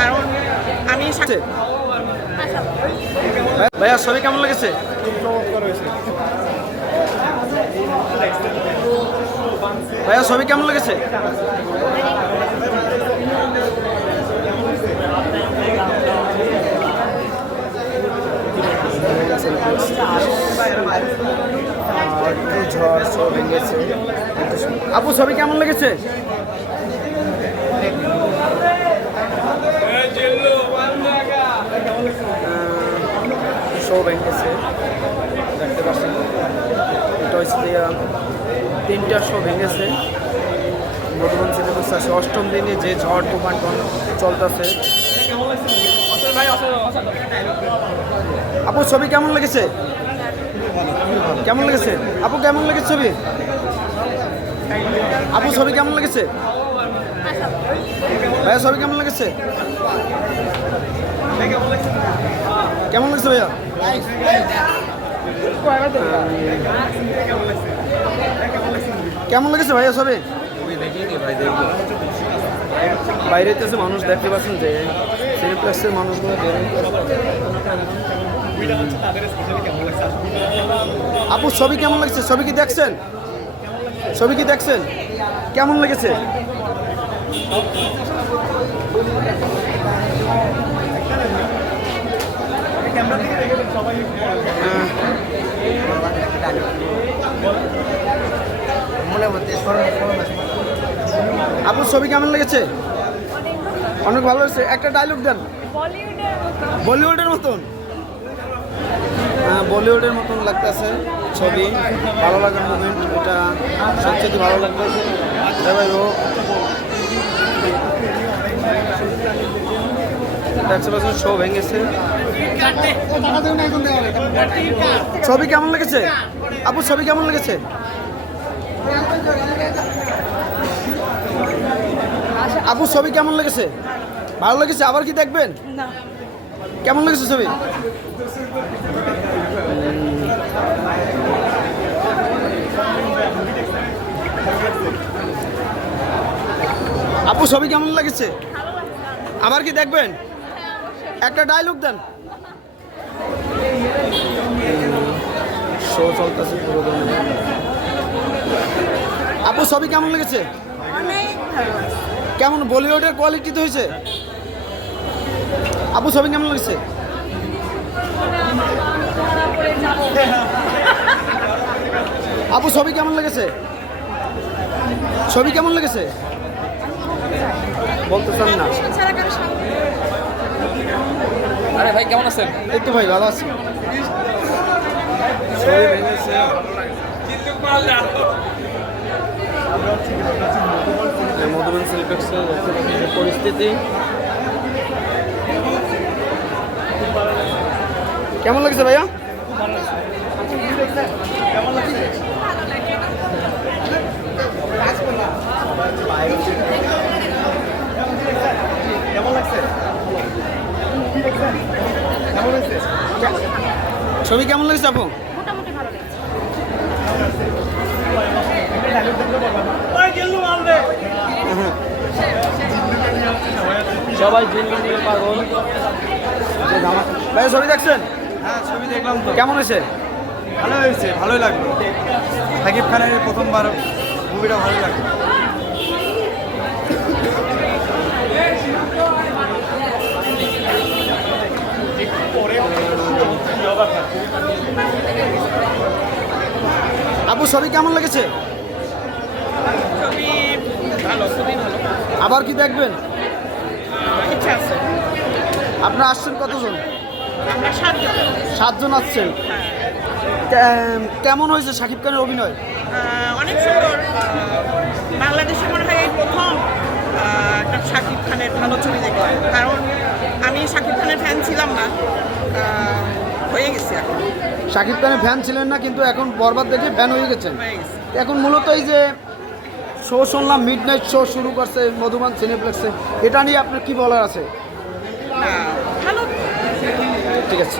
কারণ আমি? ভাইয়া ছবি কেমন লেগেছে? ভাইয়া ছবি কেমন লেগেছে? আপু ছবি কেমন লেগেছে? শো ভেঙেছে দেখতে পাচ্ছেন, এটা হচ্ছে তিনটা শো ভেঙেছে বর্তমান সিলেবাস আছে। অষ্টম দিনে যে ঝড় তুফান চলতেছে। আপু, ছবি কেমন লেগেছে? কেমন লেগেছে? আপু, কেমন লেগেছে ছবি? আপু, ছবি কেমন লেগেছে? ভাইয়া, ছবি কেমন লেগেছে? কেমন লাগছে ভাইয়া? কেমন লেগেছে ভাইয়া সবে বাইরে থেকে মানুষ দেখতে পাচ্ছেন যে সিনেপ্লেক্সের মানুষগুলো আপু ছবি কেমন লাগছে? ছবি কি দেখছেন? ছবি কি দেখছেন? কেমন লেগেছে? আপু, ছবি কেমন লেগেছে? অনেক ভালো হয়েছে। একটা ডায়লগ দেন। বলিউডের মতন। হ্যাঁ বলিউডের মতন লাগতেছে ছবি। ভালো লাগার মুভমেন্ট এটা সবচেয়ে ভালো লাগতেছে। যাই হোক। শো ভেঙেছে। ছবি কেমন লেগেছে? আপু ছবি কেমন লেগেছে? আপু ছবি কেমন লেগেছে? ভালো লেগেছে? আবার কি দেখবেন? কেমন লেগেছে ছবি? আপু ছবি কেমন লেগেছে? আবার কি দেখবেন? একটা ডায়লগ দেন। শো চলতেছে আপু ছবি কেমন লেগেছে। কেমন বলিউডের কোয়ালিটিতে হয়েছে? আপু ছবি কেমন লেগেছে? আপু ছবি কেমন লেগেছে? ছবি কেমন লেগেছে? বলতে চান না। ভাই কেমন আছেন? এই তো ভাই ভালো আছি। মধুবন পরিস্থিতি। কেমন লাগছে ভাইয়া? ছবি কেমন লাগছে আপু? মোটামুটি ভালো লাগছে। সবাই পাগল। ভাই ছবি দেখছেন? হ্যাঁ ছবি দেখলাম তো। কেমন হয়েছে? ভালো হয়েছে ভালোই লাগল। সাকিব খানের প্রথমবার মুভিটা ভালো লাগল। আপু ছবি কেমন লেগেছে? আবার কি দেখবেন? আপনারা আসছেন কতজন? সাতজন। সাতজন আসছেন। কে- কেমন হয়েছে শাকিব খানের অভিনয়? অনেক সুন্দর। বাংলাদেশে মনে হয় এই প্রথম একটা শাকিব খানের ভালো ছবি দেখলাম। কারণ আমি শাকিব খানের ফ্যান ছিলাম না। হয়ে গেছে এখন। শাকিব খানের ফ্যান ছিলেন না কিন্তু এখন বরবাদ দেখে ফ্যান হয়ে গেছেন। গেছে। এখন মূলত এই যে শো শুনলাম মিড নাইট শো শুরু করছে মধুবান সিনেপ্লেক্সে এটা নিয়ে আপনার কি বলার আছে? ঠিক আছে।